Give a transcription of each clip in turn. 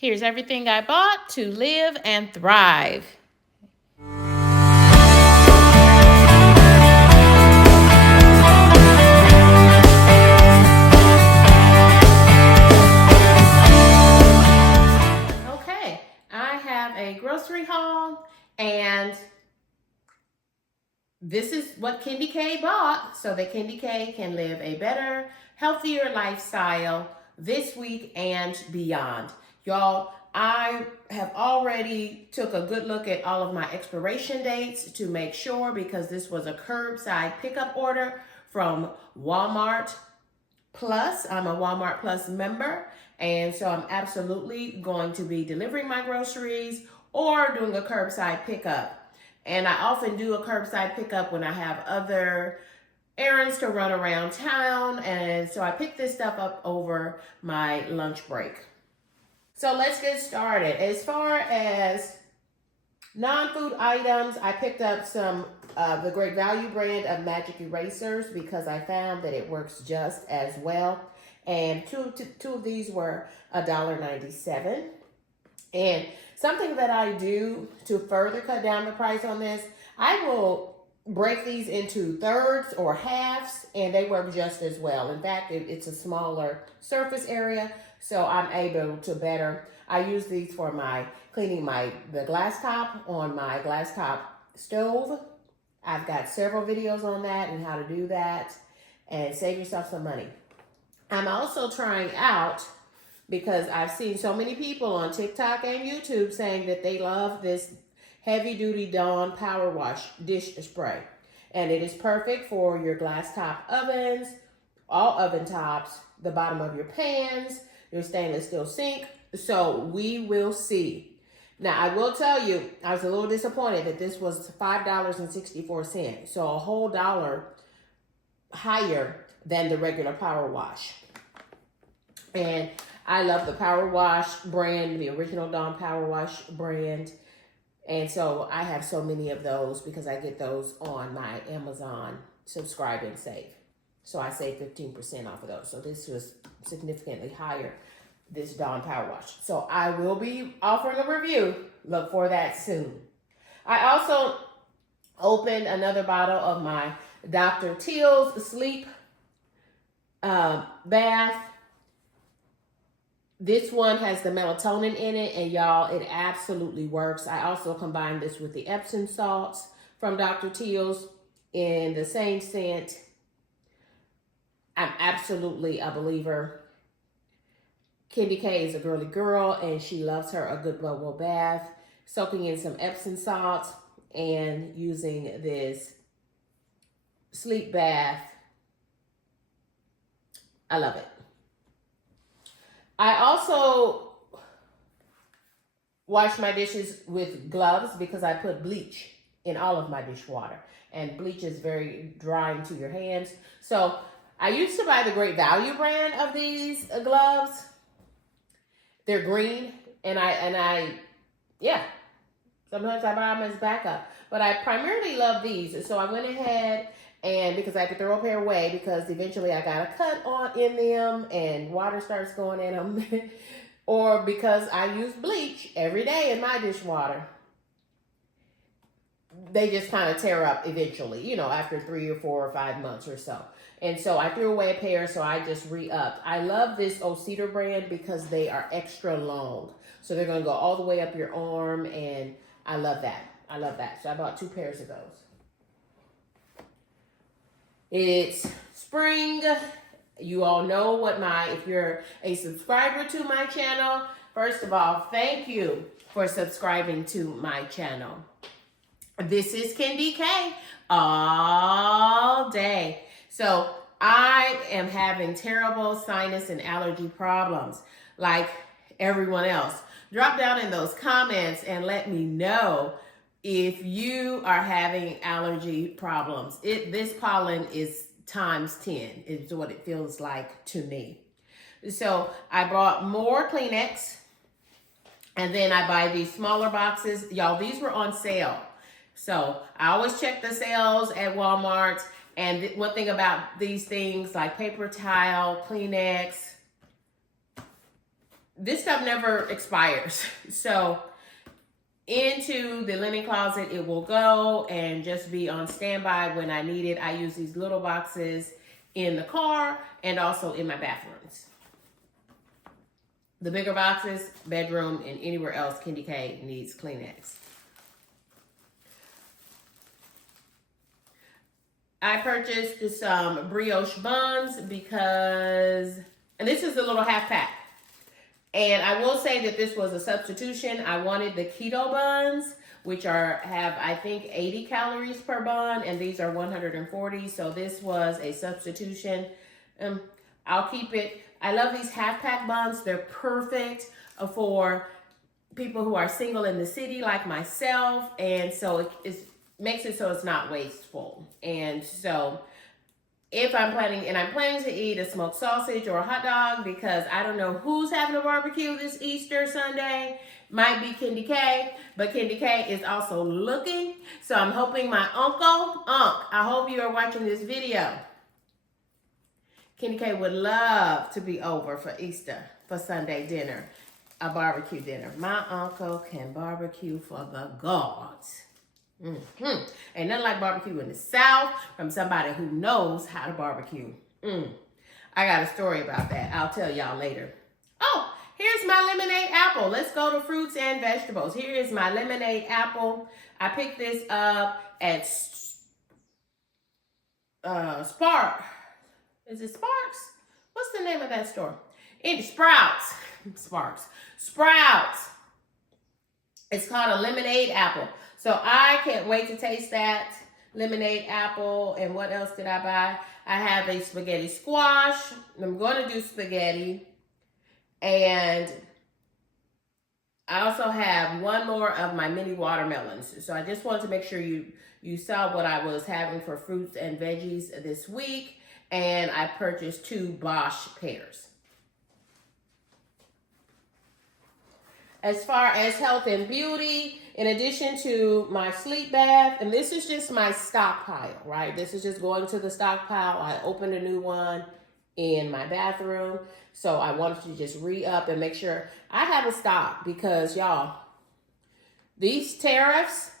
Here's everything I bought to live and thrive. Okay, I have a grocery haul, and this is what Kendi K bought so that Kendi K can live a better, healthier lifestyle this week and beyond. Y'all, I have already took a good look at all of my expiration dates to make sure, because this was a curbside pickup order from Walmart Plus. I'm a Walmart Plus member, and so I'm absolutely going to be delivering my groceries or doing a curbside pickup. And I often do a curbside pickup when I have other errands to run around town. And so I pick this stuff up over my lunch break. So let's get started. As far as non-food items, I picked up some of the Great Value brand of magic erasers because I found that it works just as well. And two of these were $1.97. And something that I do to further cut down the price on this, I will break these into thirds or halves, and they work just as well. In fact, it's a smaller surface area, so I'm able to better. I use these for my cleaning the glass top on my glass top stove. I've got several videos on that and how to do that and save yourself some money. I'm also trying out, because I've seen so many people on TikTok and YouTube saying that they love this heavy duty Dawn Power Wash dish spray. And it is perfect for your glass top ovens, all oven tops, the bottom of your pans, your stainless steel sink. So we will see. Now, I will tell you, I was a little disappointed that this was $5.64. So a whole dollar higher than the regular Power Wash. And I love the Power Wash brand, the original Dawn Power Wash brand. And so I have so many of those because I get those on my Amazon Subscribe and Save. So I save 15% off of those. So this was significantly higher, this Dawn Power Wash. So I will be offering a review. Look for that soon. I also opened another bottle of my Dr. Teal's Sleep Bath. This one has the melatonin in it, and y'all, it absolutely works. I also combined this with the Epsom salts from Dr. Teal's in the same scent. I'm absolutely a believer. Kendi K is a girly girl, and she loves her a good bubble bath, soaking in some Epsom salts and using this sleep bath. I love it. I also wash my dishes with gloves because I put bleach in all of my dishwater. And bleach is very drying to your hands. So I used to buy the Great Value brand of these gloves. They're green. And I sometimes I buy them as backup. But I primarily love these. So I went ahead, and because I had to throw a pair away because eventually I got a cut in them and water starts going in them. Or because I use bleach every day in my dishwater. They just kind of tear up eventually, after 3 or 4 or 5 months or so. And so I threw away a pair, so I just re-upped. I love this Cedar brand because they are extra long. So they're going to go all the way up your arm, and I love that. So I bought 2 pairs of those. It's spring. You all know if you're a subscriber to my channel, first of all, thank you for subscribing to my channel. This is Kendi K all day. So I am having terrible sinus and allergy problems like everyone else. Drop down in those comments and let me know if you are having allergy problems. This pollen is times 10 is what it feels like to me. So I bought more Kleenex, and then I buy these smaller boxes. Y'all, these were on sale. So I always check the sales at Walmart. And one thing about these things like paper towel, Kleenex, this stuff never expires. So into the linen closet it will go and just be on standby when I need it. I use these little boxes in the car and also in my bathrooms. The bigger boxes, bedroom, and anywhere else Candy K needs Kleenex. I purchased some brioche buns because, and this is a little half pack. And I will say that this was a substitution. I wanted the keto buns, which have I think 80 calories per bun, and these are 140. So this was a substitution. I'll keep it. I love these half pack buns. They're perfect for people who are single in the city like myself, and so it makes it so it's not wasteful. And so if I'm planning to eat a smoked sausage or a hot dog, because I don't know who's having a barbecue this Easter Sunday. Might be Candy K, but Candy K is also looking. So I'm hoping my Unc, I hope you are watching this video. Candy K would love to be over for Easter, for Sunday dinner, a barbecue dinner. My uncle can barbecue for the gods. Ain't nothing like barbecue in the South from somebody who knows how to barbecue. I got a story about that. I'll tell y'all later. Oh, here's my lemonade apple. Let's go to fruits and vegetables. Here is my lemonade apple. I picked this up at Spark. Is it Sparks? What's the name of that store? Sprouts. Sprouts. It's called a lemonade apple. So I can't wait to taste that lemonade apple. And what else did I buy? I have a spaghetti squash. I'm going to do spaghetti. And I also have one more of my mini watermelons. So I just wanted to make sure you saw what I was having for fruits and veggies this week. And I purchased 2 Bosch pears. As far as health and beauty, in addition to my sleep bath, and this is just my stockpile, right? This is just going to the stockpile. I opened a new one in my bathroom. So I wanted to just re-up and make sure I have a stock, because y'all, these tariffs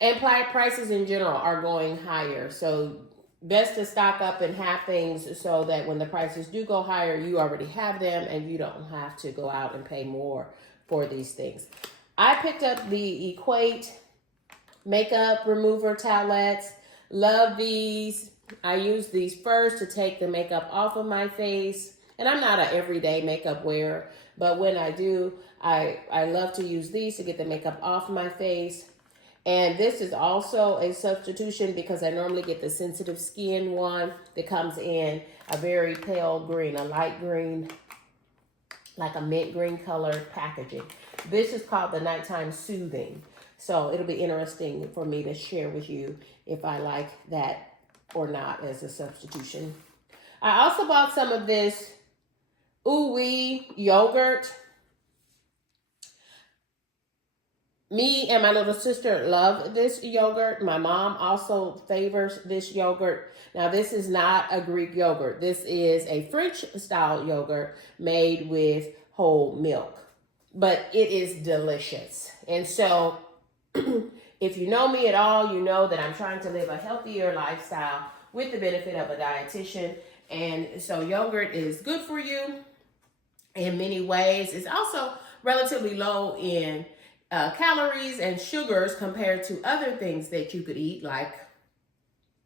and prices in general are going higher. So best to stock up and have things so that when the prices do go higher, you already have them and you don't have to go out and pay more for these things. I picked up the Equate makeup remover towelettes. Love these. I use these first to take the makeup off of my face. And I'm not an everyday makeup wearer, but when I do, I love to use these to get the makeup off my face. And this is also a substitution because I normally get the sensitive skin one that comes in a very pale green, a light green, like a mint green colored packaging. This is called the Nighttime Soothing. So it'll be interesting for me to share with you if I like that or not as a substitution. I also bought some of this Ooh Wee yogurt. Me and my little sister love this yogurt. My mom also favors this yogurt. Now, this is not a Greek yogurt. This is a French-style yogurt made with whole milk. But it is delicious. And so, if you know me at all, you know that I'm trying to live a healthier lifestyle with the benefit of a dietitian. And so, yogurt is good for you in many ways. It's also relatively low in calories and sugars compared to other things that you could eat, like,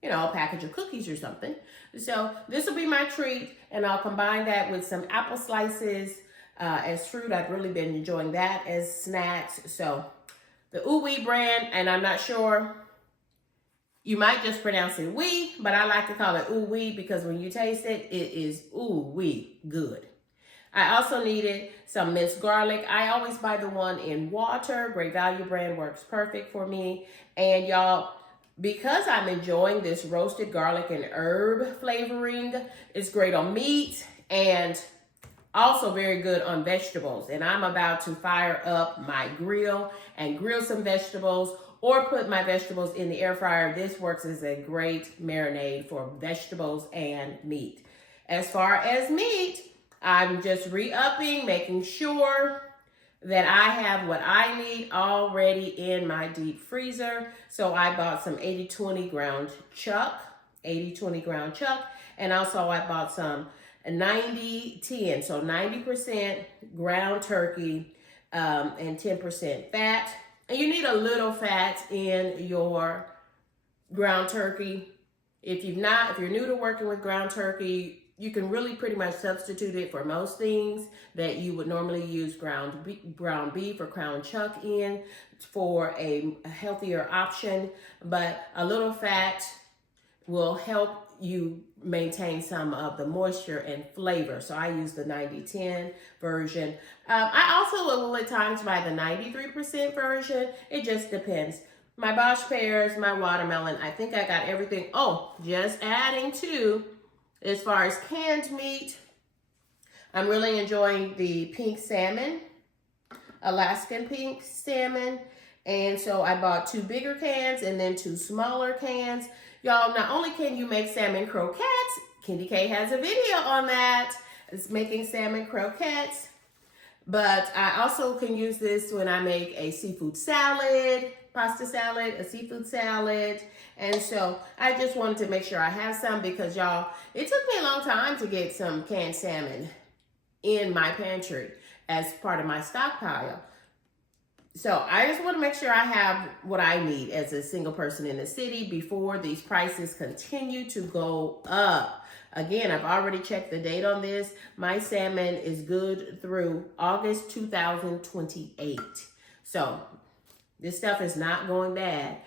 you know, a package of cookies or something. So this will be my treat, and I'll combine that with some apple slices as fruit. I've really been enjoying that as snacks. So the Ooh Wee brand, and I'm not sure, you might just pronounce it wee, but I like to call it Ooh Wee because when you taste it, it is ooh wee good. I also needed some minced garlic. I always buy the one in water. Great Value brand works perfect for me. And y'all, because I'm enjoying this roasted garlic and herb flavoring, it's great on meat and also very good on vegetables. And I'm about to fire up my grill and grill some vegetables or put my vegetables in the air fryer. This works as a great marinade for vegetables and meat. As far as meat, I'm just re-upping, making sure that I have what I need already in my deep freezer. So I bought some 80-20 ground chuck, 80-20 ground chuck, and also I bought some 90-10, so 90% ground turkey and 10% fat. And you need a little fat in your ground turkey. If you're new to working with ground turkey, you can really pretty much substitute it for most things that you would normally use ground beef or ground chuck in for a healthier option. But a little fat will help you maintain some of the moisture and flavor. So I use the 90-10 version. I also will at times buy the 93% version. It just depends. My Bosch pears, my watermelon, I think I got everything. Oh, just adding to, as far as canned meat, I'm really enjoying the pink salmon, Alaskan pink salmon. And so I bought 2 bigger cans and then 2 smaller cans. Y'all, not only can you make salmon croquettes, Candy K has a video on that. It's making salmon croquettes. But I also can use this when I make a seafood salad, pasta salad, a seafood salad. And so I just wanted to make sure I have some because y'all, it took me a long time to get some canned salmon in my pantry as part of my stockpile. So I just want to make sure I have what I need as a single person in the city before these prices continue to go up. Again, I've already checked the date on this. My salmon is good through August 2028. So this stuff is not going bad.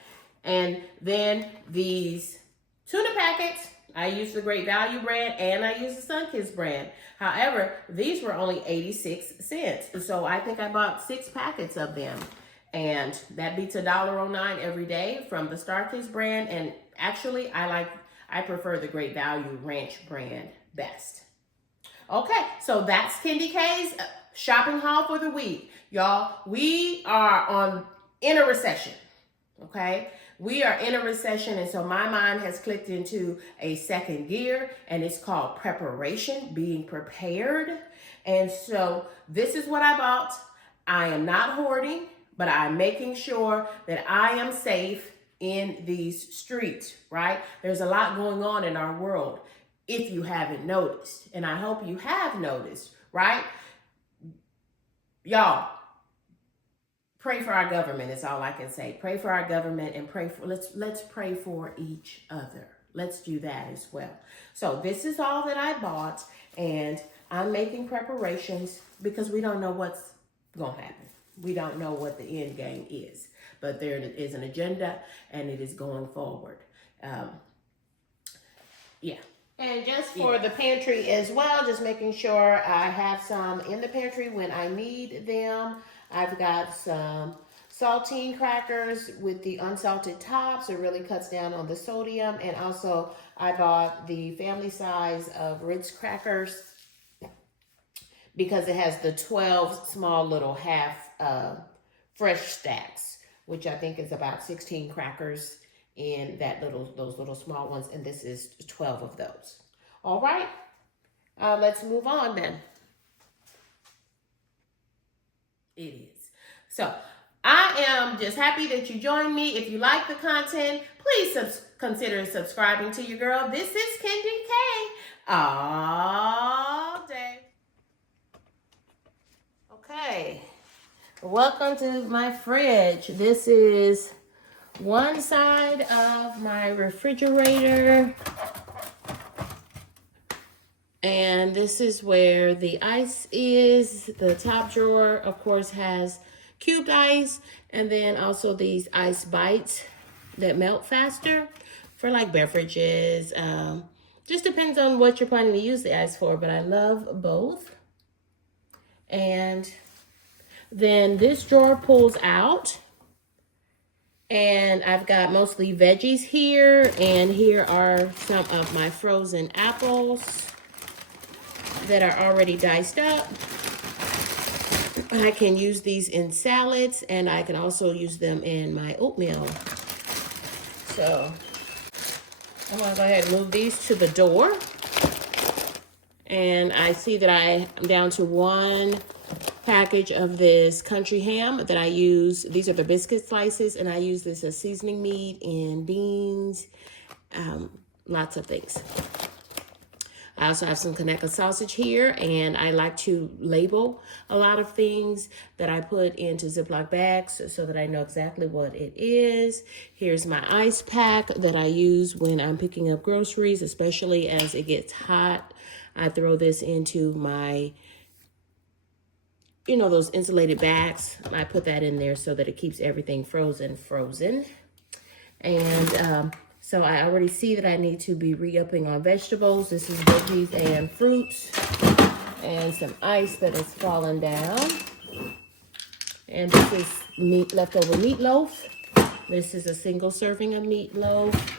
And then these tuna packets, I use the Great Value brand and I use the Sunkist brand. However, these were only 86 cents. So I think I bought 6 packets of them. And that beats $1.09 every day from the Starkist brand. And actually, I prefer the Great Value Ranch brand best. Okay, so that's Candy K's shopping haul for the week. Y'all, we are in a recession, okay? We are in a recession, and so my mind has clicked into a second gear, and it's called preparation, being prepared. And so this is what I bought. I am not hoarding, but I'm making sure that I am safe in these streets, right? There's a lot going on in our world if you haven't noticed, and I hope you have noticed, right? Y'all, pray for our government is all I can say. Pray for our government and let's pray for each other. Let's do that as well. So this is all that I bought, and I'm making preparations because we don't know what's going to happen. We don't know what the end game is, but there is an agenda and it is going forward. Yeah. And just for the pantry as well, just making sure I have some in the pantry when I need them. I've got some saltine crackers with the unsalted tops. It really cuts down on the sodium. And also I bought the family size of Ritz crackers because it has the 12 small little half fresh stacks, which I think is about 16 crackers in those little small ones, and this is 12 of those. All right, let's move on then. It is. So I am just happy that you joined me. If you like the content, please consider subscribing to your girl. This is Candy K all day. Okay, welcome to my fridge. This is one side of my refrigerator, and this is where the ice is. The top drawer, of course, has cubed ice, and then also these ice bites that melt faster for like beverages. Just depends on what you're planning to use the ice for, but I love both. And then this drawer pulls out, and I've got mostly veggies here, and here are some of my frozen apples that are already diced up. I can use these in salads, and I can also use them in my oatmeal. So I'm gonna go ahead and move these to the door. And I see that I'm down to 1 package of this country ham that I use. These are the biscuit slices, and I use this as seasoning meat in beans, lots of things. I also have some Conecuh sausage here, and I like to label a lot of things that I put into Ziploc bags so that I know exactly what it is. Here's my ice pack that I use when I'm picking up groceries, especially as it gets hot. I throw this into my, those insulated bags. I put that in there so that it keeps everything frozen. And so I already see that I need to be re-upping on vegetables. This is veggies and fruits and some ice that has fallen down. And this is leftover meatloaf. This is a single serving of meatloaf.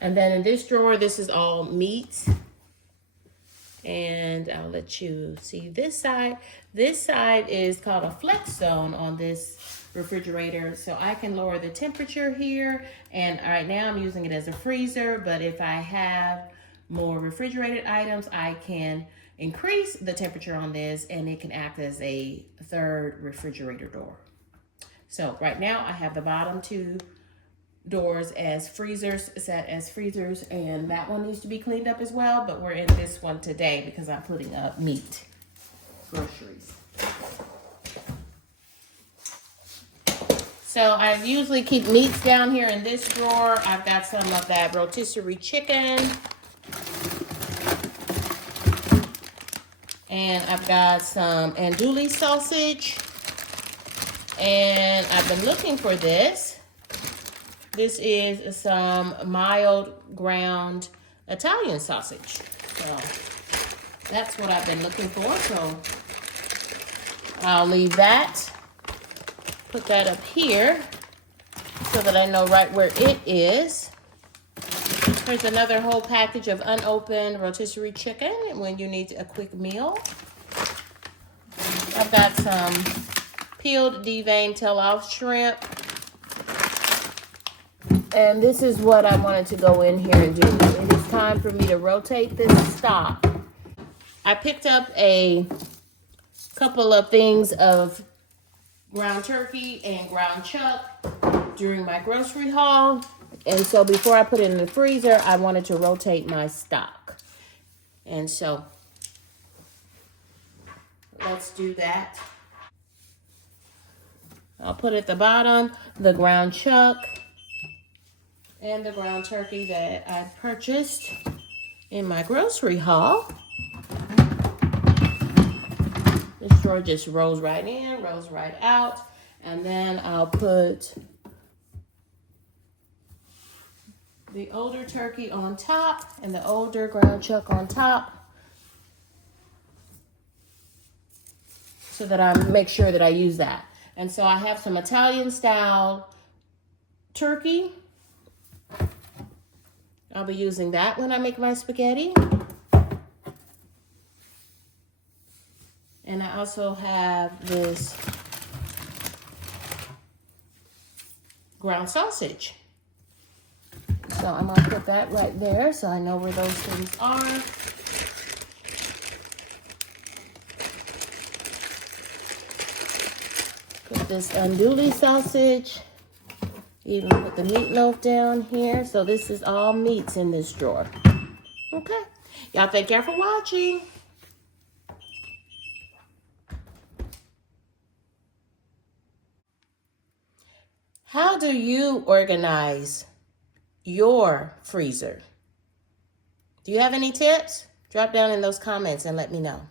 And then in this drawer, this is all meat. And I'll let you see this side. This side is called a flex zone on this refrigerator, so I can lower the temperature here. And right now I'm using it as a freezer, but if I have more refrigerated items, I can increase the temperature on this and it can act as a 3rd refrigerator door. So right now I have the bottom 2 doors as freezers, set as freezers, and that one needs to be cleaned up as well, but we're in this one today because I'm putting up meat groceries. So I usually keep meats down here in this drawer. I've got some of that rotisserie chicken, and I've got some andouille sausage, and I've been looking for this. This is some mild ground Italian sausage. So that's what I've been looking for. So I'll leave that, put that up here so that I know right where it is. Here's another whole package of unopened rotisserie chicken when you need a quick meal. I've got some peeled, deveined, tail-off shrimp. And this is what I wanted to go in here and do. It is time for me to rotate this stock. I picked up a couple of things of ground turkey and ground chuck during my grocery haul. And so before I put it in the freezer, I wanted to rotate my stock. And so let's do that. I'll put at the bottom the ground chuck and the ground turkey that I purchased in my grocery haul. This drawer just rolls right in, rolls right out. And then I'll put the older turkey on top and the older ground chuck on top so that I make sure that I use that. And so I have some Italian style turkey. I'll be using that when I make my spaghetti. And I also have this ground sausage. So I'm gonna put that right there so I know where those things are. Put this andouille sausage. Even put the meatloaf down here. So this is all meats in this drawer. Okay. Y'all take care for watching. How do you organize your freezer? Do you have any tips? Drop down in those comments and let me know.